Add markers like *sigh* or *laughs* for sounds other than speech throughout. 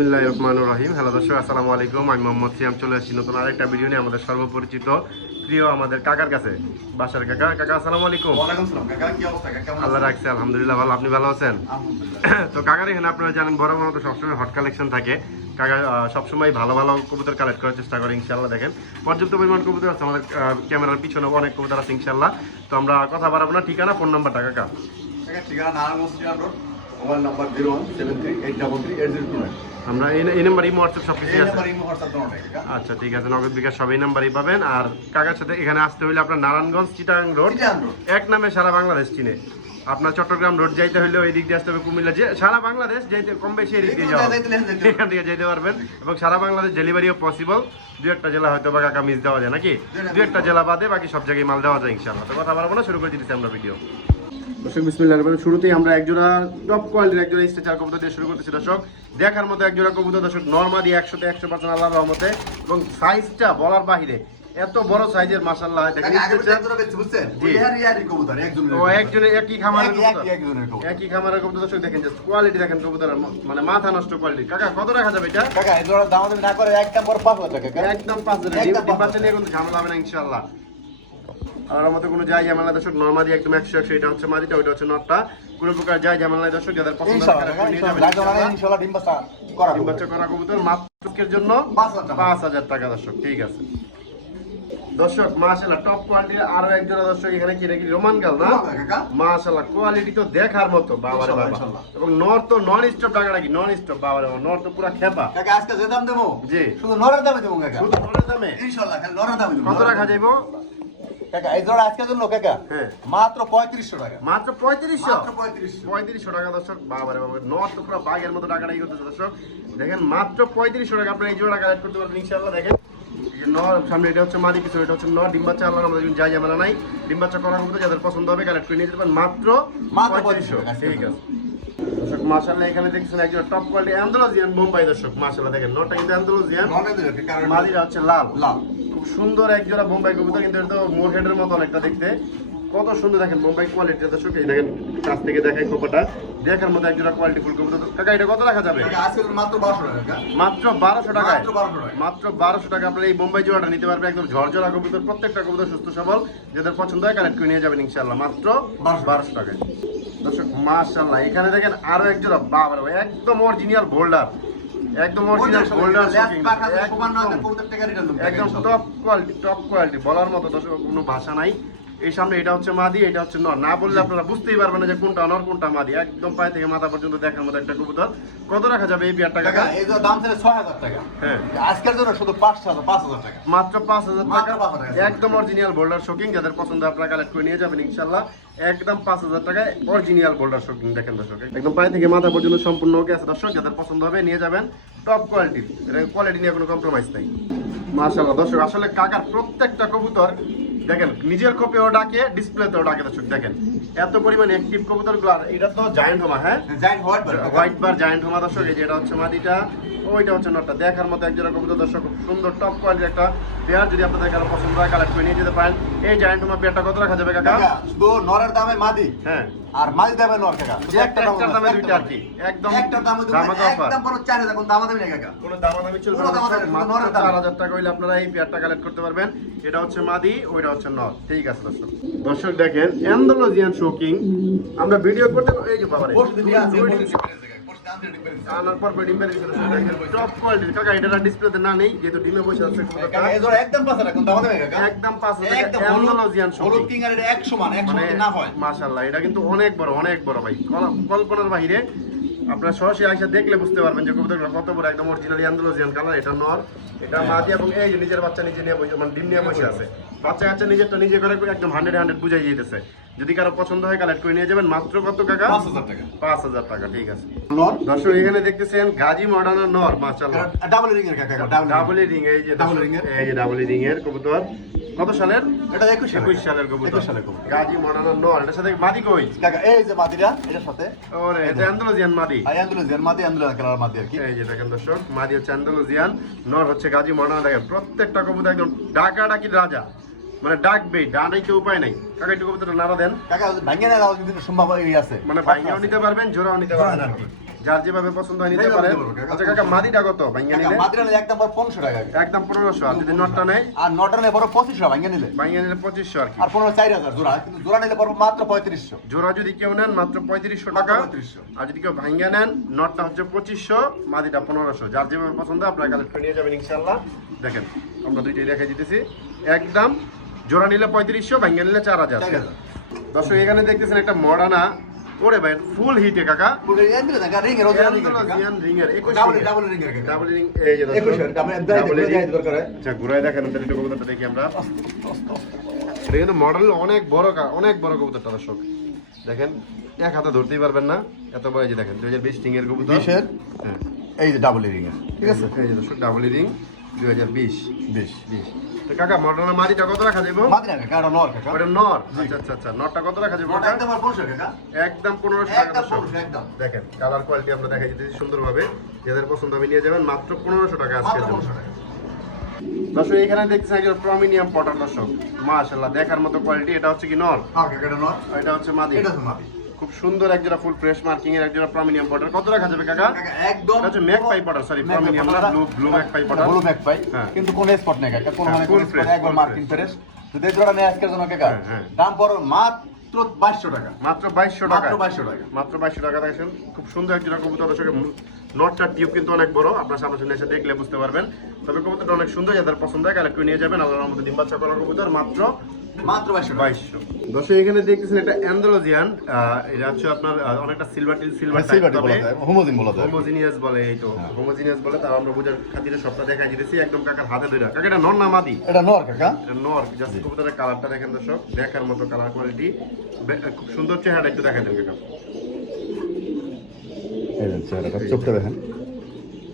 বিসমিল্লাহ রহমান রহিম। হ্যালো দর্শক আসসালামু আলাইকুম। আমি মোহাম্মদ সিয়াম চলে আসছি নতুন আরেকটা ভিডিও নিয়ে আমাদের সর্বপরিচিত প্রিয় আমাদের কাকার কাছে। বাসার কাকা কাকা আসসালামু আলাইকুম। আল্লাহ রাখছে আলহামদুলিল্লাহ ভালো। আপনি ভালো আছেন? তো কাকার এখানে আপনারা জানেন বড় বড় তো সবসময় হট কালেকশন থাকে। কাকা সবসময় ভালো ভালো কবুতর কালেক্ট করার চেষ্টা করে ইনশাল্লাহ দেখেন। পর্যাপ্ত পরিমাণ কবুতর আছে আমাদের ক্যামেরার পিছনে অনেক কবুতর আছে ইনশাল্লাহ তো আমরা কথা বাড়াবো না ঠিকানা ফোন নাম্বারটা কাকা। কাকা ঠিকানা station road mobile number zero one seven three eight double three eight zero two nine আমরা এই নাম্বার হোয়াটসঅ্যাপ সব কিছু আছে। আচ্ছা ঠিক আছে নগদ বিকাশ সব এই নাম্বারই পাবেন। আর কাকার সাথে এখানে আসতে হইলে আপনার নারায়ণগঞ্জ চিটাং রোড। এক নামে সারা বাংলাদেশ চিনে। আপনার চট্টগ্রাম রোড যাইতে হইলে ওই দিক দিয়ে আসতে হবে কুমিল্লা। যে সারা বাংলাদেশ যাইতে কম বেশি এদিক দিয়ে যাওয়া এখান থেকে যেতে পারবেন। এবং সারা বাংলাদেশ ডেলিভারিও পসিবল দু একটা জেলা হয়তো বা কাকা মিস দেওয়া যায় নাকি? দু একটা জেলা বাদে বাকি সব জায়গায় মাল দেওয়া যায় ইনশাআল্লাহ। তো কথা বলব না শুরু করে দিতেছি আমরা ভিডিও দর্শক বিসমিল্লাহ রহমান শুরুতেই আমরা একজোড়া টপ কোয়ালিটির একজোড়া স্ট্রেচার কবুতর দিয়ে শুরু করতেছি দর্শক। দেখার মতো একজোড়া কবুতর দর্শক নর্মালি একশোতে একশো পার্সেন্ট আল্লাহর রহমতে। এবং সাইজটা বলার বাহিরে এত বড় সাইজের দেখেন stretcher। একজনের বুঝছেন? কবুতর ও একই খামারের একই- কবুতর। খামারের কবুতর দর্শক দেখেন জাস্ট কোয়ালিটি দেখেন কবুতরের মানে মাথা নষ্ট কোয়ালিটি কাকা কত রাখা যাবে এটা? কাকা এই জোড়া দাম না করে একদম পর পাঁচ হাজার টাকা একদম পাঁচ হাজার ডিম একদম বাচ্চা নিয়ে কিন্তু ঝামেলা হবে না ইনশাল্লাহ আর আমাদের কোনো যাই ঝামেলা দর্শক নর্মালি একদম একশো একশো এটা হচ্ছে মাদিটা ওইটা হচ্ছে নটটা। কোনো প্রকার যাই ঝামেলা দর্শক যাদের পছন্দ হয় ডিম বাচ্চা করা কবুতর মাত্রের জন্য পাঁচ হাজার টাকা। দর্শক ঠিক আছে। দর্শক মাশাল্লাহ টপ কোয়ালিটির আরও একজন দর্শক এখানে কি নাকি রোমান গাল না? রোমান মাশাল্লাহ কোয়ালিটি তো দেখার মতো বাবারে বাবা। এবং নর তো নন স্টপ টাকা নাকি নন স্টপ বাবারে বাবা নর তো পুরো খেপা। কাকা আজকে যে দাম দেবো? জি। শুধু নরের দামে দেবো কাকা। শুধু নরের দামে? ইনশাআল্লাহ নরের দামে দেবো কত রাখা যাইবো? কাকা এই জোড়া আজকে জন্য কাকা হ্যাঁ। মাত্র পঁয়ত্রিশশো টাকা। মাত্র পঁয়ত্রিশশো? পঁয়ত্রিশশো। টাকা দর্শক। বাবারে বাবা তো পুরো বাঘের মতো টাকাটাই করতেছে দর্শক। দেখেন মাত্র পঁয়ত্রিশশো টাকা আপনার এই জোড়া কালেক্ট করতে পারবেন ইনশাল্লাহ দেখেন। সামনে এটা হচ্ছে মাদি পিছনে এটা হচ্ছে নর। ডিম বাচ্চা আল্লাহ আমাদের যাই ঝামেলা নাই। ডিম করার মতো যাদের পছন্দ হবে কালেক্ট করে নিয়ে যেতে পারেন। মাত্র পঁয়ত্রিশশো। ঠিক আছে। দর্শক মাশাল্লাহ এখানে দেখছেন একজন টপ কোয়ালিটি অ্যান্ডোলজিয়ান বোম্বাই দর্শক। দেখেন নটা কিন্তু অ্যান্ডোলজিয়ান মাদিরা হচ্ছে লাল। লাল। সুন্দর এক জোড়া বোম্বাই কবুতর কিন্তু এটা তো মোর হেডের মতো অনেকটা দেখতে। কত সুন্দর দেখেন বোম্বাই কোয়ালিটি দর্শক এই দেখেন কাছ থেকে দেখাই খোপাটা। দেখার মতো এক জোড়া কোয়ালিটি ফুল কবুতর। কাকা এটা কত রাখা যাবে? মাত্র বারোশো টাকা মাত্র বারোশো টাকায়? মাত্র 1200 টাকায়। মাত্র বারোশো টাকা আপনার এই বোম্বাই জোড়াটা নিতে পারবে। একদম ঝরঝরা কবুতর প্রত্যেকটা কবুতর সুস্থ সবল। যাদের পছন্দ হয় কালেক্ট করে নিয়ে যাবেন ইনশাল্লাহ মাত্র 1200 বারোশো টাকায়। দর্শক মাশাল্লাহ এখানে দেখেন আরও এক জোড়া। বাবা রে বাবা, একদম অরিজিনাল বোল্ডার একদম অরিজিনাল বোল্ডার একদম টপ কোয়ালিটি টপ কোয়ালিটি বলার মতো কোনো ভাষা নাই। এই সামনে এটা হচ্ছে মাদি এটা হচ্ছে নর। না বললে আপনারা বুঝতেই পারবেন না যে কোনটা নর কোনটা মাদি। একদম পায়ে থেকে মাথা পর্যন্ত দেখার মতো একটা কবুতর। কত রাখা যাবে এই বিয়ার টাকা এই দাম ছিল ছয় হাজার টাকা। হ্যাঁ। আজকের জন্য শুধু পাঁচ হাজার পাঁচ হাজার টাকা। মাত্র পাঁচ হাজার টাকা। 5,000 টাকা। একদম অরিজিনাল বোল্ডার শোকিং যাদের পছন্দ আপনারা কালেক্ট করে নিয়ে যাবেন ইনশাল্লাহ একদম পাঁচ হাজার টাকায় অরিজিনাল বোল্ডার শোকিং দেখেন দর্শক। একদম পায়ে থেকে মাথা পর্যন্ত সম্পূর্ণ ওকে আছে দর্শক যাদের পছন্দ হবে নিয়ে যাবেন। টপ কোয়ালিটির কোয়ালিটি নিয়ে কোনো কম্প্রোমাইজ নাই। মাশাআল্লাহ দর্শক আসলে কাকার প্রত্যেকটা কবুতর দেখেন নিজের কপেও ডাকে ডিসপ্লেতেও ডাকে দর্শক দেখেন। এত পরিমাণ অ্যাক্টিভ কবুতরগুলো এটা তো জায়েন্ট হোমা হ্যাঁ? Giant white bar white bar giant homer দর্শক এই যে এটা হচ্ছে মাদিটা ওইটা হচ্ছে নটটা। দেখার মতো একজোড়া কবুতর দর্শক খুব সুন্দর টপ কোয়ালিটির একটা পেয়ার যদি আপনাদের কারও পছন্দ হয় কালেক্ট করে নিয়ে যেতে পারেন। এই জায়ান্ট হোমা পেয়ারটা কত রাখা যাবে কাকা শুধু নরের দামে মাদি। হ্যাঁ। আর দামে কাকা। একটা দামে দুইটা আর কি একদম একটা দামে একদম বড় চার হাজার কোন দাম দেবে না কাকা। কোনো দামাদামি চলবে না মাত্র চার হাজার টাকা হইলে আপনারা এই পেয়ারটা কালেক্ট করতে পারবেন। এটা হচ্ছে মাদি ওইটা হচ্ছে নর। ঠিক আছে দর্শক। দর্শক দেখেন অ্যান্ডোলজিয়ান শোকিং আমরা ভিডিও করতে এই যে কল্পনার বাইরে আপনারা সরাসরি আইসা দেখলে বুঝতে পারবেন যে কবুতরগুলো কত বড়, একদম অরিজিনালি আন্দোলজিয়ান কালার এটা নর, এটা মাদি এবং এই যে নিজের বাচ্চা নিজে নিয়ে বসে মানে ডিম নিয়ে বসে আছে। বাচ্চা কাচ্চা নিজেরটা নিজে করে একদম হান্ড্রেড হান্ড্রেড বুঝাই যেতেছে যদি কারও পছন্দ হয় কালেক্ট করে নিয়ে যাবেন। মাত্র কত টাকা পাঁচ হাজার টাকা। পাঁচ হাজার টাকা ঠিক আছে। নর। দর্শক এখানে দেখতেছেন গাজী মডার্ন নর মাশাআল্লাহ। ডাবল রিং এর কাকা ডাবল ডাবল রিং এই যে Double ring এর? এই যে ডাবল রিং এর কবুতর। কত সালের? এটা সালের কবুতর। একুশ সালের কবুতর। গাজী মডার্ন নর এটার সাথে মাদি কই? কাকা এই যে মাদিরা এটার সাথে। ওরে এটা অ্যান্ডালুজিয়ান মাদি। আই আন্দোলন জেন মাদি আন্দোলন কালার মাদি আর কি। এই যে দেখেন দর্শক মাদি হচ্ছে নর হচ্ছে গাজী মডার্ন দেখেন প্রত্যেকটা কবুতর একদম ডাকা ডাকি রাজা। মানে ডাকবে ডানাইতে উপায় নাই? কাকা একটু কবুতরটা নাড়া দেন। কাকা ভাঙ্গে না দাও কিন্তু সম্ভব এই আছে। মানে ভাইয়াও নিতে পারবেন জোড়াও নিতে পারবেন। যার যেভাবে পছন্দ হয় নিতে পারেন। আচ্ছা কাকা মাদিটা কত? ভাঙ্গা নিলে? মাত্রা নিলে একদম পর পনেরোশো টাকা একদম পনেরোশো। আর যদি নটটা নেয় আর নটা নিলে পরে পঁচিশশো ভাঙ্গে নিলে। ভাঙ্গা নিলে পঁচিশশো আর কি। আর পনেরো চার হাজার জোড়া কিন্তু জোড়া নিলে পড়ব মাত্র পঁয়ত্রিশশো। জোড়া যদি কেউ নেন মাত্র পঁয়ত্রিশশো টাকা। মাত্র 3500 আর যদি কেউ ভাঙ্গা নেন নটটা হচ্ছে পঁচিশশো মাদিটা পনেরোশো। যার যেভাবে পছন্দ আপনার করে নিয়ে যাবেন ইনশাল্লাহ দেখেন আমরা দুইটাই দেখাই দিতেছি। একদম জোড়া নিলে পঁয়ত্রিশশো ভাঙ্গা নিলে চার হাজার। দর্শক এখানে দেখতেছেন একটা মডানা ওরে ভাই ফুল হিটে কাকা। রিংয়ের ওজন Andalasian ringer, 21 ডাবল রিংয়ের। ডাবল রিংয়ের রিং এই যে দর্শক। একুশ ডাবল ডাবল রিং। দরকার ঘুরাই দেখেন কবুতরটা দেখি আমরা। এটা কিন্তু মডেল অনেক বড় কা- অনেক বড় কবুতরটা দর্শক। দেখেন এক হাতে ধরতেই পারবেন না। এত বড় এই যে দেখেন দুই হাজার বিশ রিং এর কবুতর হ্যাঁ। এই যে ডাবল রিংয়ের ঠিক আছে? এই যে দর্শক ডাবল রিং দুই হাজার বিশ। বেশ বিশ। তো কাকা মডেলের মাটিটা কত রাখা যাব মাদিনা কাকা আর নর কাকা। ওটা নর? আচ্ছা আচ্ছা আচ্ছা নরটা কত রাখা যাবে? একদম আর পনেরোশো কাকা। একদম পনেরোশো টাকা একদম একদম। দেখেন কালার কোয়ালিটি আমরা দেখাই দিতেছি সুন্দরভাবে। যাদের পছন্দ হবে নিয়ে যাবেন মাত্র পনেরোশো টাকা আজকের মাত্র টাকা। দর্শক এখানে দেখছেন একজন প্রমিনিয়াম পটার দর্শক। মাশাল্লাহ দেখার মতো কোয়ালিটি। এটা হচ্ছে কি নর? হ্যাঁ কাকা এটা নর। এটা হচ্ছে মাদি। এটা তো মাদি। খুব সুন্দর এক জোড়া ফুল ফ্রেশ মার্কিং এর এক জোড়া প্রমিনিয়াম বর্ডার কত রাখা যাবে কাকা? একদম এটা হচ্ছে ম্যাক পাই বর্ডার সরি প্রমিনিয়াম না? Blue blue magpie border blue magpie. কিন্তু কোন স্পট নেই কাকা কোন হ্যাঁ, মানে ফুল ফ্রেশ একদম একবার মার্কিং ফ্রেশ তো দেড় জোড়া নিয়ে আজকের জন্য কাকা হ্যাঁ, হ্যাঁ। দাম পড়ো মাত্র বাইশশো টাকা। মাত্র বাইশশো টাকা। মাত্র বাইশশো টাকা। মাত্র বাইশশো টাকা দেখেন খুব সুন্দর এক জোড়া কবুতর দর্শক নটটার টিউব কিন্তু অনেক বড় আপনার সামনে এসে দেখলে বুঝতে পারবেন। তবে কবুতরটা অনেক সুন্দর যাদের পছন্দ হয় কালেক্ট নিয়ে যাবেন। আল্লাহর মধ্যে ডিম বাচ্চা করার কবুতর মাত্র মাত্র বাইশশো বাইশশো। দর্শক এখানে দেখতেছেন এটা অ্যান্ডালোজিয়ান এটা হচ্ছে আপনার অনেকটা সিলভার সিলভার সিলভার বলা যায় হোমোজিন বলা যায় হোমোজিনিয়াস বলে এই তো। হোমোজিনিয়াস বলে তার আমরা বোঝার খাতিরে সবটা দেখাই দিতেছি একদম কাকার হাতে ধরে কাকা এটা নর না মাদি? এটা নর কাকা। এটা নর জাস্ট কবুতরের কালারটা দেখেন দর্শক দেখার মতো কালার কোয়ালিটি খুব সুন্দর চেহারা একটু দেখাই দেন কাকা। চেহারাটা চোখটা দেখেন।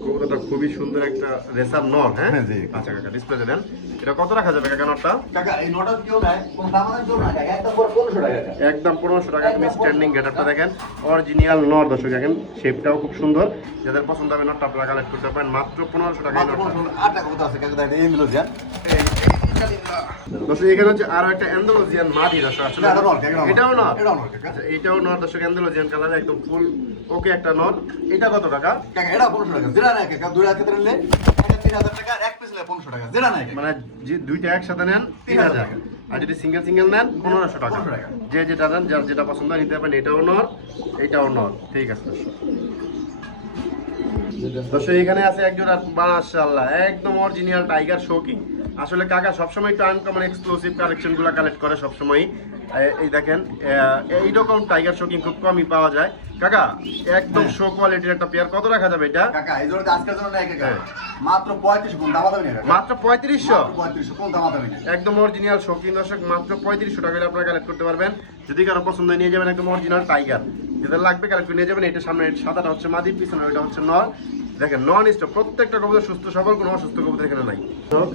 কবুতরটা খুবই সুন্দর একটা রেসার নর হ্যাঁ? হ্যাঁ, জি। আচ্ছা কাকা ডিসপ্লেতে দেন। এটা কত রাখা যাবে কাকা নরটা? কাকা এই নটা কেউ নাই কোন দাম আছে কেউ একদম পুরো পনেরোশো টাকা একদম পনেরোশো টাকা তুমি স্ট্যান্ডিং গেটআপটা দেখেন। অরিজিনাল নর দর্শক দেখেন শেপটাও খুব সুন্দর। যাদের পছন্দ হবে নটটা আপনারা কালেক্ট করতে পারেন। মাত্র পনেরোশো টাকা। আছে এই দর্শক এখানে হচ্ছে আরও একটা অ্যান্ডালোজিয়ান মাদি দর্শক আসলে এটাও আচ্ছা, নর দর্শক অ্যান্ডালোজিয়ান কালার একদম ফুল ওকে একটা নর এটা কত টাকা? এটা পনেরোশো টাকা। যেটা দুই হাজার নিলে এটা তিন হাজার টাকা এক পিস নিলে পনেরোশো টাকা। যেটা নাই মানে যে দুইটা একসাথে নেন তিন হাজার আর যদি সিঙ্গেল সিঙ্গেল নেন পনেরোশো টাকা। যে যেটা নেন যার যেটা পছন্দ নিতে পারেন এটাও নর এটাও নর ঠিক আছে দর্শক। দর্শক এখানে আছে একজন একদম অরিজিনাল টাইগার শোকিং আসলে কাকা সবসময় একটু আনকমন এক্সক্লুসিভ কালেকশনগুলো কালেক্ট করে সবসময় এই দেখেন এইরকম টাইগার শোকিং খুব কমই পাওয়া যায়। কাকা একদম হ্যাঁ। শো কোয়ালিটির একটা পেয়ার কত রাখা যাবে এটা? কাকা এই জন্য আজকের জন্য কাকা। হ্যাঁ। মাত্র পঁয়ত্রিশ কোন দাম দামি না মাত্র পঁয়ত্রিশশো? পঁয়ত্রিশ কোন দাম দামি না একদম অরিজিনাল শৌখিন দর্শক মাত্র পঁয়ত্রিশশো টাকা হলে আপনারা কালেক্ট করতে পারবেন। যদি কারও পছন্দ নিয়ে যাবেন একদম অরিজিনাল টাইগার যেটা লাগবে কালেক্ট করে নিয়ে যাবেন এটা সামনে সাদাটা হচ্ছে মাদির পিছনে ওইটা হচ্ছে নর। দেখেন নন স্টপ প্রত্যেকটা কবুতর সুস্থ সবল কোনো অসুস্থ কবুতর এখানে নাই।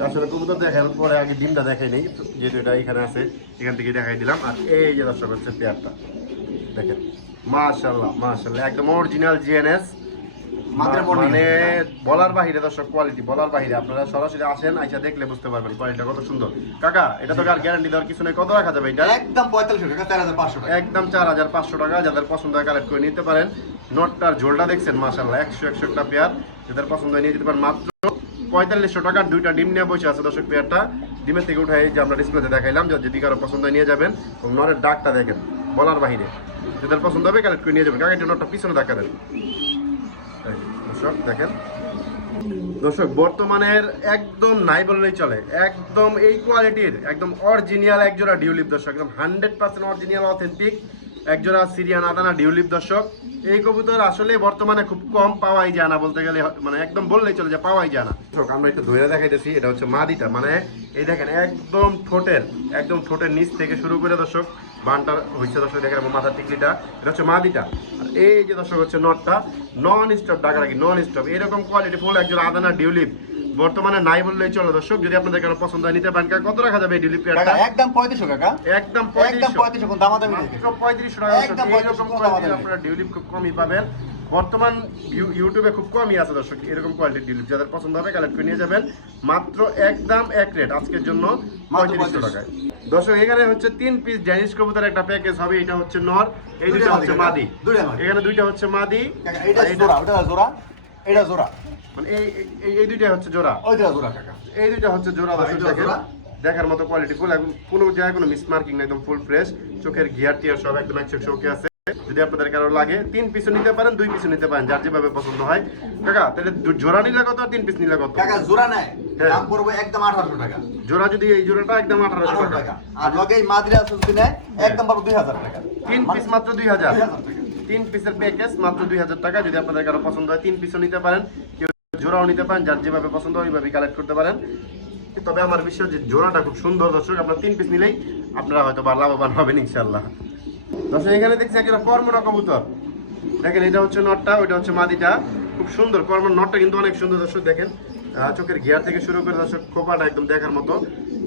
আসলে কবুতর দেখার পরে আগে ডিমটা দেখাই নেই, যেহেতু এটা এখানে আছে, এখান থেকে দেখাই দিলাম। আর এই যে দর্শক হচ্ছে পেয়ারটা, দেখেন। মাশাল্লাহ মাশাল্লাহ একদম অরিজিনাল জিএনএস মানে বলার বাহিরে দর্শক কোয়ালিটি বলার বাহিরে আপনারা সরাসরি আসেন আইসা দেখলে বুঝতে পারবেন কোয়ালিটিটা কত সুন্দর। কাকা এটা তো আর গ্যারান্টি দেওয়ার কিছু নেই। কত রাখা যাবে এটা? একদম টাকা চার হাজার পাঁচশো টাকা। একদম চার হাজার পাঁচশো টাকা যাদের পছন্দ হয় কালেক্ট করে নিতে পারেন। নোটটার ঝোলটা দেখছেন মাসাল্লাহ একশো একশো একটা পেয়ার। যাদের পছন্দ হয় নিয়ে যেতে পারেন মাত্র পঁয়তাল্লিশশো টাকার দুইটা ডিম নিয়ে বসে আছে দর্শক পেয়ারটা। ডিমের থেকে উঠাই যে আমরা ডিসপ্লেতে দেখাইলাম যদি কারও পছন্দ নিয়ে যাবেন। এবং নরের ডাকটা দেখেন বলার বাহিরে। যাদের পছন্দ হবে কালেক্ট করে নিয়ে যাবেন। কাকা এটা নোটটা পিছনে দেখা দেন। দর্শক, দেখেন। দর্শক, বর্তমানের একদম নাই বললেই চলে। একদম এই কোয়ালিটির, একদম অরিজিনাল একজোড়া ডিউলিপ দর্শক, একদম হান্ড্রেড পার্সেন্ট অরিজিনাল অথেন্টিক একজোড়া সিরিয়ান আদানা ডিউলিপ দর্শক। এই কবুতর আসলে বর্তমানে খুব কম পাওয়াই যায় না বলতে গেলে মানে একদম বললেই চলে যে পাওয়াই যায় না। আমরা একটু ধরে দেখাইতেছি, এটা হচ্ছে মাদিটা। মানে এই দেখেন, একদম ঠোঁটের একদম ঠোঁটের নিচ থেকে শুরু করে দর্শক বানটা হচ্ছে দর্শক, দেখেন আমার মাথার টিকলিটা। এটা হচ্ছে মাদিটা। আর এই যে দর্শক হচ্ছে নটটা নন স্টপ ডাকাডাকি নন স্টপ এরকম কোয়ালিটি ফুল একজন আদানা ডিউলিপ বর্তমানে নাই বললেই চলো দর্শক। যদি আপনাদের কারও পছন্দ হয় নিতে পারেন। কত রাখা যাবে এই কাকা একদম পঁয়ত্রিশশো কাকা। একদম একদম পঁয়ত্রিশশো পঁয়ত্রিশশো কোন দাম দামি মাত্র পঁয়ত্রিশশো টাকা একদম এইরকম 35 কোয়ালিটির টাকা আপনারা ডিউলিপ খুব কমই পাবেন। বর্তমান ইউটিউবে খুব কমই আছে দর্শক। এরকম কোয়ালিটির ডিলিপ যাদের পছন্দ হবে কালেক্ট করে নিয়ে যাবেন। মাত্র একদম এক রেট আজকের জন্য পঁয়ত্রিশশো টাকায়। দর্শক এখানে হচ্ছে তিন পিস ড্যানিশ কবুতর একটা প্যাকেজ হবে। এটা হচ্ছে নর এই দুটো দুইটা হচ্ছে মাদি। এখানে দুইটা হচ্ছে মাদি। এটা আর এটা- জোড়া। এটা জোড়া। মানে এই এই- এই দুইটা হচ্ছে জোড়া। ওইটা জোড়া কাকা। এই দুইটা হচ্ছে জোড়া দর্শক এই দুটো দেখেন। জোড়া। দেখার মতো কোয়ালিটি ফুল একদম কোনো জায়গায় কোনো মিস মার্কিং না একদম ফুল ফ্রেশ চোখের গিয়ার টিয়ার সব একদম একশো আছে। যদি আপনাদের কারও লাগে তিন পিসও নিতে পারেন দুই পিসও নিতে পারেন যার যেভাবে পছন্দ হয়। কাকা তাহলে জোড়া নিলে কত আর তিন পিস নিলে কত? কাকা জোড়া নেয়। দাম পড়বে একদম আঠারোশো টাকা। জোড়া যদি এই জোড়াটা একদম আঠারোশো আঠারো টাকা টাকা। আর লগে এই মাদ্রি আছে নেয় একদম পাবো দুই হাজার টাকা। তিন পিস মাত্র 2000 টাকা। তিন পিসের প্যাকেজ মাত্র দুই হাজার টাকা। যদি আপনাদের কারও পছন্দ হয় তিন পিসও নিতে পারেন। জোড়াও নিতে পারেন, যার যেভাবে পছন্দ ওইভাবে কালেক্ট করতে পারেন। তবে আমার বিশ্বাস যে জোড়াটা খুব সুন্দর দর্শক, আপনার তিন পিস নিলেই আপনারা হয়তো বা লাভবান হবেন ইনশাল্লাহ দর্শক, এখানে দেখছি একটা কর্মনা কবুতর। দেখেন, এটা হচ্ছে নটটা, ওইটা হচ্ছে মাদিটা। খুব সুন্দর, কর্মর নটটা কিন্তু অনেক সুন্দর দর্শক, দেখেন। চোখের গিয়ার থেকে শুরু করে দর্শক, খোপাটা একদম দেখার মতো।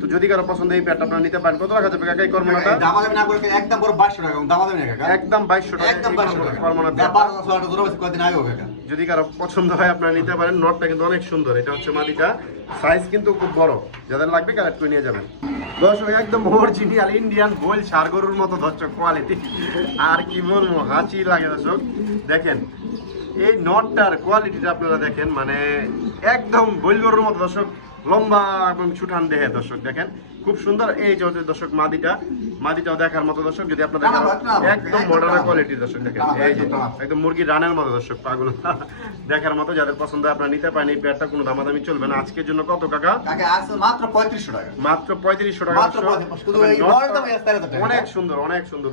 তো যদি কারও পছন্দ এই প্যাটটা আপনারা নিতে পারেন। কত টাকা যাবে কাকা এই কর্মনাটা? দামা দামি না করে একদম পড়বে বাইশশো টাকা দামা দামি না কাকা। একদম বাইশশো টাকা একদম এই বাইশশো কর্মনা- টাকা। বারো হাজার টাকা জোড়া বেশি কয়েকদিন আগেও কাকা। যদি কারও পছন্দ হয় আপনারা নিতে পারেন। নটটা কিন্তু অনেক সুন্দর। এটা হচ্ছে মাদিটা। সাইজ কিন্তু খুব বড়। যাদের লাগবে কালেক্ট করে নিয়ে যাবেন। দর্শক একদম অরিজিনাল ইন্ডিয়ান গোল সার গরুর মতো দর্শক কোয়ালিটি আর কি বলব হাঁচি লাগে দর্শক। দেখেন এই নটটার কোয়ালিটিটা আপনারা দেখেন মানে একদম গোল গরুর মতো দর্শক। লম্বা এবং ছুটান দেহে দর্শক দেখেন। খুব সুন্দর এই যে দর্শক মাদিটা। মাদিটাও দেখার মতো দর্শক যদি আপনাদের একদম মডার্ন টানা ভাই। কোয়ালিটি দর্শক দেখেন। এই যে একদম। মুরগি রানের মতো দর্শক পাগুলো *laughs* দেখার মতো যাদের পছন্দ আপনারা নিতে পারেন। এই পেয়ারটা কোনো দামাদামি চলবে না। আজকের জন্য কত কাকা? মাত্র পঁয়ত্রিশশো টাকা। মাত্র পঁয়ত্রিশশো টাকা মাত্র শুধু এই নটটা দামে আছে 13,000 অনেক সুন্দর অনেক সুন্দর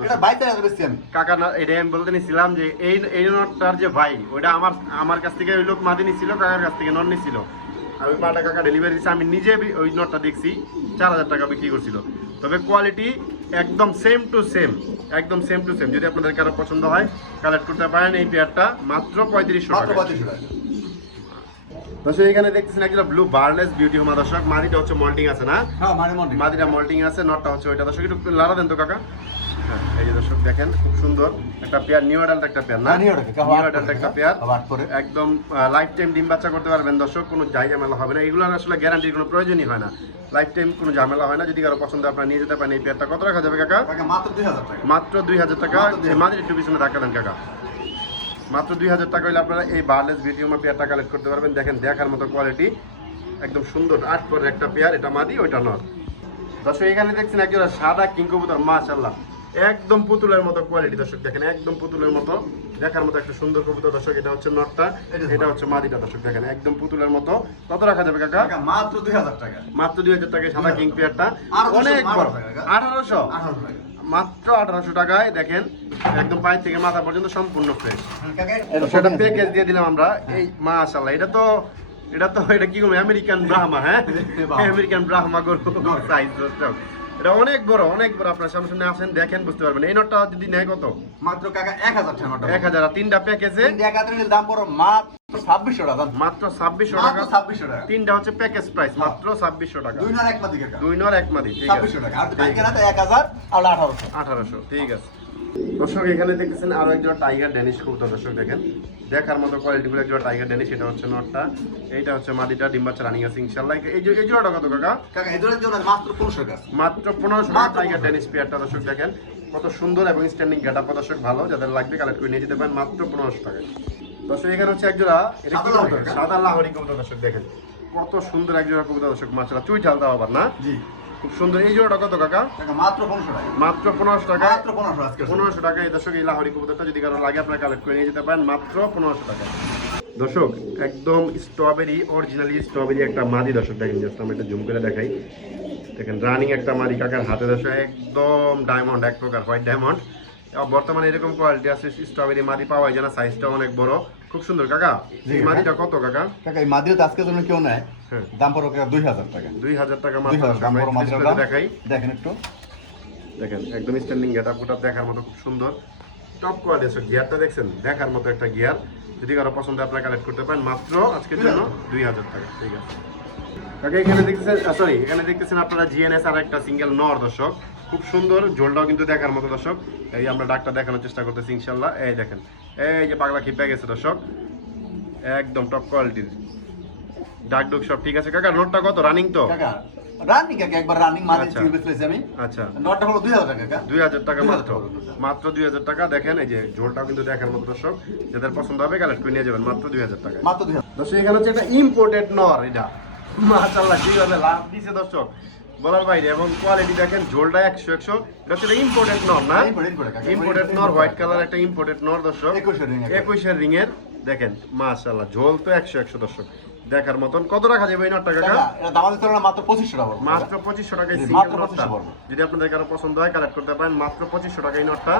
কাকা না এটা আমি বলতে নিছিলাম যে এই এই নটটার যে ভাই ওইটা আমার আমার কাছ থেকে ওই লোক মাদি নিছিল কাকার কাছ থেকে নট নিছিল। আর ওই পাটা কাকা ডেলিভারি দিচ্ছে আমি নিজে ওই নটটা দেখছি চার হাজার টাকা বিক্রি করছিল। তবে কোয়ালিটি একদম সেম টু সেম একদম সেম টু সেম যদি আপনাদের কারও পছন্দ হয় কালেক্ট করতে পারেন এই পেয়ারটা মাত্র পঁয়ত্রিশশো টাকা। টাকা। দর্শক এখানে দেখতেছেন একটা ব্লু বার্লেস বিউটি হোমা দর্শক মাদিটা হচ্ছে মল্টিং আছে না? হ্যাঁ মাদিটা মল্টিং আছে নটটা হচ্ছে ওইটা। দর্শক একটু লাড়া দেন তো কাকা। হ্যাঁ এই যে দর্শক দেখেন খুব সুন্দর। একটা পেয়ার নিউ অ্যাডাল্ট একটা পেয়ার না? হ্যাঁ, new adult, কাকা, নিউ অ্যাডাল্ট একটা পেয়ার আবার আট করে। একদম লাইফ টাইম ডিম বাচ্চা করতে পারবেন দর্শক কোনো যাই ঝামেলা হবে না। এগুলো আসলে গ্যারান্টির কোনো প্রয়োজনই হয় না। লাইফ টাইম কোনো ঝামেলা হয় না। যদি কারও পছন্দ আপনারা নিয়ে যেতে পারেন। এই পেয়ারটা কত রাখা যাবে কাকা? কাকা মাত্র দুই হাজার টাকা। মাত্র দুই হাজার টাকা। মাত্র 2000 এই মাদির একটু পিছনে ধাক্কা দেন কাকা। মাত্র দুই হাজার টাকা হলে আপনারা এই বার্লেস পেয়ারটা কালেক্ট করতে পারবেন। দেখেন দেখার মতো কোয়ালিটি একদম সুন্দর আট পরের একটা পেয়ার এটা মাদি ওইটা নর। দর্শক এখানে দেখছেন একজন সাদা কিং কবুতর মাশাল্লাহ একদম পুতুলের মতো কোয়ালিটি দর্শক দেখেন একদম পুতুলের মতো দেখার মতো একটা সুন্দর কবুতর দর্শক এটা হচ্ছে নটটা এটা হচ্ছে মাদিটা দর্শক দেখেন একদম পুতুলের মতো। কত রাখা যাবে কাকা? মাত্র দুই হাজার টাকা। মাত্র দুই হাজার টাকায় সাদা কিং পেয়ারটা অনেক বড়। আঠারোশো টাকা। আঠারোশো? আঠারো টাকা। মাত্র আঠারোশো টাকায় দেখেন একদম পায়ের থেকে মাথা পর্যন্ত সম্পূর্ণ ফ্রেশ হ্যাঁ, সেটা প্যাকেজ দিয়ে দিলাম আমরা। এই মাশাআল্লাহ এটা তো এটা তো এটা কি আমেরিকান ব্রাহ্মা হ্যাঁ? *laughs* আমেরিকান ব্রাহ্মা গরু। সাইজ এটা অনেক বড় অনেক বড়। আপনার সামনে সামনে আসেন দেখেন বুঝতে পারবেন। এই নটটা যদি নেয় কত? মাত্র কাকা এক হাজার টাকা এক হাজার। তিনটা প্যাকেজে এক হাজার দাম পড়ো মাত্র ছাব্বিশশো টাকা। মাত্র ছাব্বিশশো টাকা? ছাব্বিশশো টাকা। তিনটা হচ্ছে প্যাকেজ প্রাইস মাত্র ছাব্বিশশো টাকা। দুই নয় এক মাদি দুই নর এক মাদি ঠিক আছে। টাকা। আর ঠিক ব্যাংকে আছে। না এক হাজার আর আঠারোশো। আঠারোশো ঠিক আছে। দর্শক এখানে দেখতেছেন আরও একজন টাইগার ড্যানিশ কবুতর। দর্শক দেখেন দেখার মতো কোয়ালিটি একজন টাইগার ড্যানিশ এটা হচ্ছে নটটা এইটা হচ্ছে মাদিটা ডিম্বাচ্চা রানিং আছে ইনশাল্লাহ এই যে এই জোড়াটা কত কাকা? কাকা এদের জন্য মাত্র পনেরোশো টাকা মাত্র পনেরোশো টাকা টাইগার ড্যানিশ পেয়ারটা দর্শক দেখেন কত সুন্দর এবং স্ট্যান্ডিং গেটা দর্শক ভালো যাদের লাগবে কালেক্ট করে নিয়ে যেতে পারেন মাত্র পনেরোশো টাকায় দর্শক এখানে হচ্ছে একজোড়া এটা কি সাদা কবুতর? সাদা লাহরি কবুতর দর্শক দেখেন কত সুন্দর একজোড়া কবুতর দর্শক মাসালা চুই ঢালতে আবার না? জি। খুব সুন্দর। এই জোড়াটা কত কাকা? মাত্র পনেরোশো টাকা। মাত্র পনেরোশো টাকা? মাত্র পনেরোশো আজকে পনেরোশো টাকা। এই দর্শক এই লাহরি কবুতরটা যদি কারও লাগে আপনারা কালেক্ট করে নিয়ে যেতে পারেন। মাত্র পনেরোশো টাকা। দর্শক একদম স্ট্রবেরি অরিজিনালি স্ট্রবেরি একটা মাদি দর্শক দেখেন জাস্ট আমি একটা জুম করে দেখাই। দেখেন রানিং একটা মাদি কাকার হাতে দর্শক একদম ডায়মন্ড এক প্রকার হোয়াইট ডায়মন্ড বর্তমানে এরকম কোয়ালিটি আছে স্ট্রবেরি মাদি পাওয়া যায় না সাইজটা অনেক বড়। খুব সুন্দর কাকা? এই কাকা। মাদিটা কত কাকা? কাকা এই মাদিরা আজকের জন্য কেউ নেয়। হ্যাঁ। দাম পড়ো কাকা দুই হাজার টাকা। দুই হাজার টাকা মাত্র। দেখাই। দেখেন একটু। দেখেন একদম স্ট্যান্ডিং গেট পুটা দেখার মতো খুব সুন্দর। টপ কোয়ালিটি আছে গিয়ারটা দেখছেন? দেখার মতো একটা গিয়ার যদি কারও পছন্দ হয় আপনারা কালেক্ট করতে পারেন। মাত্র আজকের জন্য দুই হাজার টাকা ঠিক আছে? কাকে এখানে দেখতেছেন সরি এখানে দেখতেছেন আপনারা জিএনএস আর একটা সিঙ্গেল নর দর্শক। খুব সুন্দর জোলটাও কিন্তু দেখার মতো দর্শক। এই আমরা ডাক্তার দেখানোর চেষ্টা করতেছি ইনশাল্লাহ। এই দেখেন এই যে পাগলা খিপে গেছে দর্শক। একদম টপ কোয়ালিটির ডাক ডুক সব ঠিক আছে। কাকা নোটটা কত? রানিং তো? কাকা রানিং কাকা একবার রানিং মারি আচ্ছা। আমি। আচ্ছা। নটটা হলো 2000 টাকা কাকা। দুই হাজার টাকা মাত্র। মাত্র দুই হাজার টাকা। দেখেন এই যে ঝোলটাও কিন্তু দেখার মতো দর্শক। যাদের পছন্দ হবে কালেক্ট করে নিয়ে যাবেন। মাত্র দুই হাজার টাকা। মাত্র 2000 দর্শক এখানে হচ্ছে একটা ইম্পোর্টেড নর এটা। মাশাআল্লাহ কীভাবে লাভ দিছে দর্শক। বলার বাইরে এবং কোয়ালিটি দেখেন ঝোলটা একশো একশো এটা হচ্ছে ইম্পোর্টেড নর না? ইম্পোর্টেড নর হোয়াইট কালার একটা ইম্পোর্টেড নর দর্শক। 21 ring একুশের রিং এর দেখেন মাশাআল্লাহ ঝোল তো একশো একশো দর্শক। দেখার মতন কত রাখা যাবে এই নটটা কাকা? কাকা দামাদের তুলনায় মাত্র 2500 টাকা মাত্র পঁচিশশো টাকায় সিঙ্গেল নটটা যদি আপনাদের কারও পছন্দ হয় কালেক্ট করতে পারেন মাত্র পঁচিশশো টাকা এই নটটা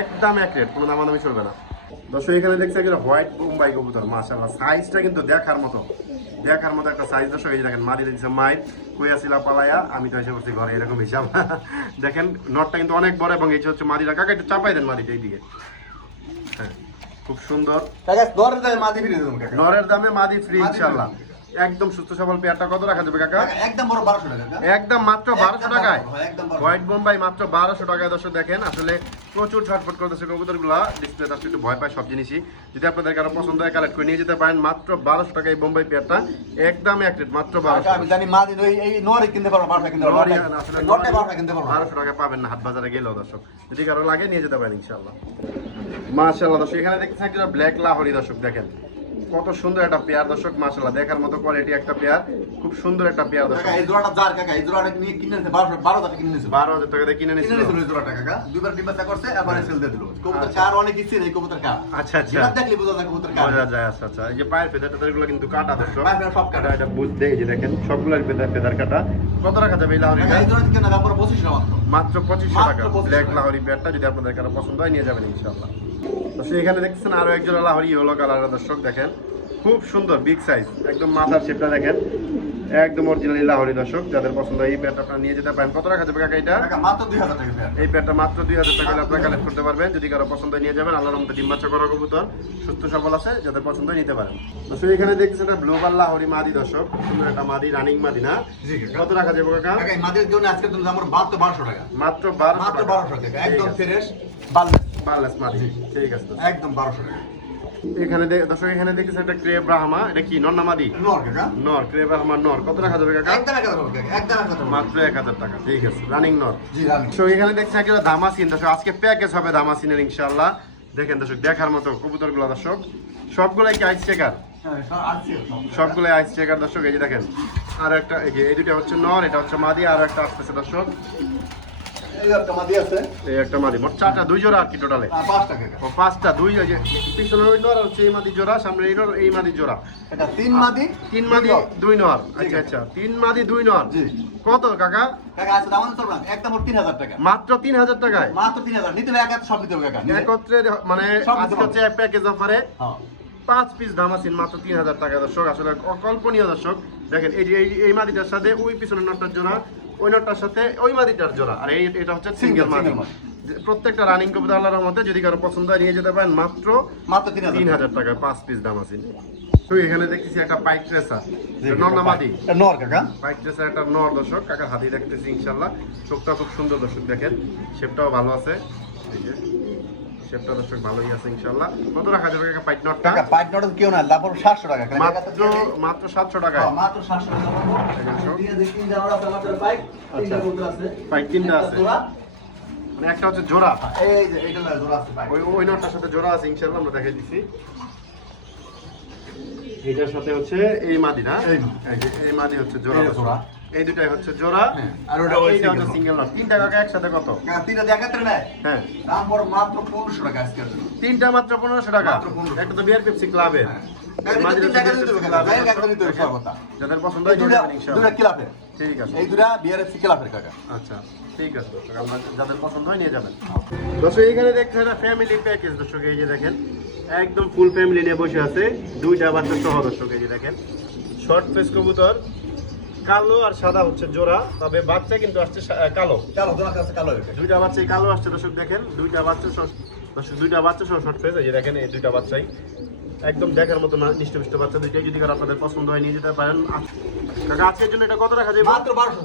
একদম এক রেট কোনো দামাদামি চলবে না। দর্শক এখানে দেখছে হোয়াইট বোম্বাই কবুতর মাশাআল্লাহ সাইজটা কিন্তু দেখার মতো দেখার মতো একটা সাইজ দশ এই যে দেখেন মাদি দিচ্ছে মাই কুয়াশিলা পালায়া আমি তো এসে করছি ঘরে এরকম হিসাব *laughs* দেখেন নটটা কিন্তু অনেক বড় এবং এই হচ্ছে মাদিটা কাকা একটু চাপাই দেন মাদিটা এইদিকে। হ্যাঁ খুব সুন্দর। কাকা দামে মাদি ফিরে নরের দামে মাদি ফ্রি মাদি ইনশাআল্লাহ একদম সুস্থ সবল পেয়ারটা কত রাখা যাবে কাকা? একদম বড় 1200 টাকা একদম মাত্র বারোশো একদম টাকায়? 1200, একদম 1200 হোয়াইট বোম্বাই মাত্র বারোশো টাকায় দর্শক দেখেন আসলে প্রচুর ছটফট করতেছে কবুতরগুলা ডিসপ্লে তার একটু ভয় পায় সব জিনিসই। যদি আপনাদের কারও পছন্দ হয় কালেক্ট করে নিয়ে যেতে পারেন মাত্র বারোশো টাকায় বোম্বাই পেয়ারটা একদম এক রেট মাত্র কাকা, বারোশো আমি জানি মাদি ওই এই নরে কিনতে পারব 1200 কিনতে পারব নটে 1200 কিনতে পারব। বারোশো টাকা পাবেন না হাট বাজারে গেলেও দর্শক। যদি কারও লাগে নিয়ে যেতে পারেন ইনশাল্লাহ মাশাল্লাহ দর্শক এখানে দেখতে একটা ব্ল্যাক লাহরি দর্শক দেখেন। কত সুন্দর একটা পেয়ার দর্শক মাশাল্লাহ দেখার মতো কোয়ালিটি একটা পেয়ার খুব সুন্দর একটা পেয়ার দর্শক। এই জোড়াটা যার কাকা? এই জোড়াটা নিয়ে কিনে নিয়েছে 1200 12 টাকা কিনে নিয়েছে বারো হাজার টাকা দিয়ে কিনে কিনে নিয়েছিল নিয়েছিল এই জোড়াটা কাকা। দুইবার ডিম বাচ্চা করছে এবারে সেল দিয়ে দিল। কবুতর কার অনেক ইচ্ছে এই কবুতর কার আচ্ছা আচ্ছা। জিরাত দেখলে বোঝা যায় কবুতর কার বোঝা যায় আচ্ছা আচ্ছা। এই যে পায়ের ফেদার টেদারগুলো কিন্তু কাটা দর্শক। পায়ের ফেদার সব কাটা। এটা এটা বুঝতে এই যে দেখেন সবগুলোর ফেদার ফেদার কাটা। কত রাখা যাবে এই কাকা এই জোড়া কিনে দাম পুরো 25 টাকা মাত্র। মাত্র পঁচিশশো মাত্র টাকা 2500 ব্ল্যাক টাকা। লাহরি প্যাডটা যদি আপনাদের কারও পছন্দ হয় নিয়ে যাবেন ইনশাল্লাহ তো সে এখানে দেখছেন আরও একজন লাহরি দর্শক দেখেন। খুব সুন্দর বিগ সাইজ একদম মাথার শেপটা দেখেন। একদম অরিজিনালি লাহরি দর্শক যাদের পছন্দ এই প্যাডটা আপনারা নিয়ে যেতে পারেন। কত রাখা যাবে কাকা এটা? মাত্র 2000 টাকা এই প্যাডটা মাত্র দুই হাজার টাকা আপনারা কালেক্ট করতে পারবেন। যদি কারও পছন্দ নিয়ে যাবেন আল্লাহর মতো ডিম বাচ্চা করা কবুতর সুস্থ সবল আছে যাদের পছন্দ নিতে পারেন। দর্শক এখানে দেখছেন এটা ব্লু পাল্লা হরি মাদি দর্শক সুন্দর একটা মাদি রানিং মাদি না? কত রাখা যাবে কাকা? মাদের জন্য আজকের জন্য আমার মাত্র 1200 টাকা। মাত্র বারোশো টাকা। একদম ফ্রেশ বাল্লা বাংলাদেশ মাদি ঠিক আছে। একদম 1200 টাকা। এখানে দে- দর্শক এখানে একটা ক্রে ব্রাহ্মা এটা কি নর না নর কাকা। নর ক্রে ব্রাহ্মা নর। কত রাখা যাবে কাকা? একদম এক হাজার মাত্র এক হাজার টাকা। ঠিক আছে রানিং নর। জি তো এখানে একটা দামাসিন। দর্শক আজকে প্যাকেজ হবে দামাসিনের ইনশাআল্লাহ। দেখেন দর্শক দেখার মতো কবুতরগুলো দর্শক। সবগুলাই কি আইস চেকার হ্যাঁ আছে। সব সবগুলাই আইস চেকার দর্শক এই যে দেখেন। আর একটা এই যে এই দুটো হচ্ছে নর এটা হচ্ছে মাদি আর একটা আসতেছে দর্শক। এই একটা মাদি আছে। এই একটা মাদি মোট চারটা দুই জোড়া আর কি টোটালে ও পাঁচটা দুই ওই যে পিছনে ওই নর হচ্ছে এই মাদি জোড়া সামনে এই নর এই মাদি জোড়া। এটা তিন মাদি তিন মাদি দুই নর আচ্ছা আচ্ছা তিন মাদি দুই নর জি। কত কাকা? কাকা আছে দাম চলবে একদম ওর তিন হাজার টাকা। মাত্র তিন হাজার টাকায়? মাত্র তিন হাজার। নিতে এক সব নিতে হবে কাকা একত্রে মানে আজকে প্যাকেজ অফারে হ্যাঁ। পাঁচ পিস দামাসিন মাত্র তিন হাজার টাকা দর্শক। আসলে অকল্পনীয় দর্শক। দেখেন এই যে এই- মাদিটার সাথে ওই পিছনের নটটার জোড়া ওই নটটার সাথে ওই মাদিটার জোড়া। আর এই এটা হচ্ছে সিঙ্গেল মাদি। প্রত্যেকটা রানিং কবিতা আল্লাহর মধ্যে যদি কারও পছন্দ হয় নিয়ে যেতে পারেন। মাত্র মাত্র তিন হাজার টাকায় পাঁচ পিস দামাসিন তো এখানে দেখতেছি একটা পাইক ট্রেসার নন্না মাদি? নর কাকা। পাইক ট্রেসার একটা নর দর্শক। কাকার হাতি দেখতেছি ইনশাল্লাহ চোখটা খুব সুন্দর দর্শক দেখেন। শেপটাও ভালো আছে। এই যে। শেপটা দর্শক ভালোই আছে ইনশাল্লাহ কত রাখা যাবে কাকা পাইক নটটা? কাকা পাইপ নট কেউ না পড়ো সাতশো টাকা। মাত্র মাত্র হ্যাঁ, মাত্র সাতশো টাকা পড়ব। একশো। তিন হাজার তিন জানুয়ারি আছে আমাদের পাইপ তিনটা আচ্ছা। কবুতর আছে। পাইক তিনটা একটা আছে। মানে একটা হচ্ছে জোড়া। এই যে এইটা না জোড়া আছে পাইপ ওই ওই নটটার সাথে জোড়া আছে ইনশাল্লাহ আমরা দেখাই দিচ্ছি এইটার সাথে হচ্ছে এই মাদি না এই মাদি। যে হচ্ছে জোড়া। জোড়া। এই দুটাই হচ্ছে জোড়া। হ্যাঁ, আর ওটা ওই এইটা হচ্ছে সিঙ্গেল নট তিনটা কাকা একসাথে কত? তিনটা নেয়। হ্যাঁ। দাম পড়ো মাত্র পনেরোশো টাকা আজকের জন্য। তিনটা মাত্র পনেরোশো টাকা? একটা তো বিয়ার পেপসি ক্লাবের। যাদের পছন্দ হয় দুটা ক্লাবের ঠিক আছে। এই দুটা বিআরএফসি ক্লাবের কাকা। আচ্ছা ঠিক আছে দর্শক যাদের পছন্দ হয় নিয়ে যাবেন। দর্শক এখানে দেখছেন একটা ফ্যামিলি প্যাকেজ দর্শক এই যে দেখেন। একদম ফুল ফ্যামিলি নিয়ে বসে আছে। দুইটা বাচ্চা সহ দর্শক এই যে দেখেন। শর্ট ফেস কবুতর কালো আর সাদা হচ্ছে জোড়া তবে বাচ্চা কিন্তু আসছে কালো। কালো কালো দুইটা বাচ্চাই কালো আসছে দর্শক দেখেন দুইটা বাচ্চা দর্শক দুইটা বাচ্চা সহ শর্ট ফেস এই দেখেন এই দুইটা বাচ্চাই। একদম দেখার মতো না- নিষ্ঠপিষ্ট বাচ্চা দুইটাই যদি কারও আপনাদের পছন্দ হয় নিয়ে যেতে পারেন। কাকা আজকের জন্য এটা কত টাকা যাবে মাত্র বারোশো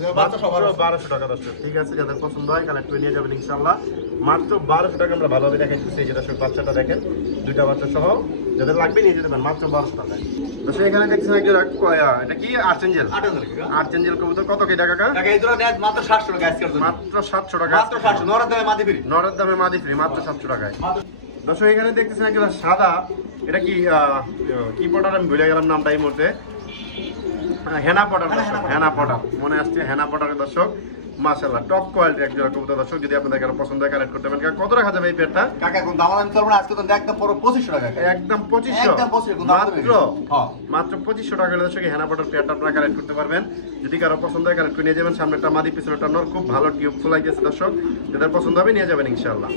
বারোশো টাকা দর্শক। ঠিক আছে যাদের পছন্দ হয় কালেক্ট করে নিয়ে যাবেন ইনশাল্লাহ মাত্র বারোশো টাকা আমরা ভালোভাবে যে দর্শক বাচ্চাটা দেখেন দুইটা বাচ্চা সহ। যাদের লাগবে নিয়ে যেতে পারেন মাত্র বারোশো টাকা দর্শক এখানে দেখছেন এটা কি? আর্চেঞ্জেল আর্চেঞ্জেল কবুতর কত কি টাকা কাকা? মাত্র সাতশো টাকা মাত্র সাতশো টাকা। মাত্র সাতশো নরের দামে মাদি ফিরি। নরের দামে মাদি ফ্রি মাত্র সাতশো টাকায়। দর্শক এখানে দেখতেছেন একটা সাদা। এটা কি কি পটার? আমি ভুলে গেলাম নামটা এই মুহূর্তে। হেনা পটার দর্শক হেনা পটার। মনে আসছে হেনা পটারের দর্শক। মাশাল্লাহ টপ কোয়ালিটি এক জোড়া কবুতর দর্শক যদি আপনাদের কারও পছন্দ হয় কালেক্ট করতে পারেন। কত যাবে এই পেটটা কাকা এখন দাম আমি চলবো না আজকে তো একদম পুরো টাকা একদম পঁচিশশো? একদম 2500 মাত্র। হ্যাঁ। মাত্র টাকা দর্শক হেনা পটার পেয়ারটা আপনারা কালেক্ট করতে পারবেন। যদি কারও পছন্দ হয় কালেক্ট করে নিয়ে যাবেন। সামনে একটা মাদি পিছনে নর খুব ভালো টিউব খোলাই গেছে দর্শক। যাদের পছন্দ হবে নিয়ে যাবেন ইনশাল্লাহ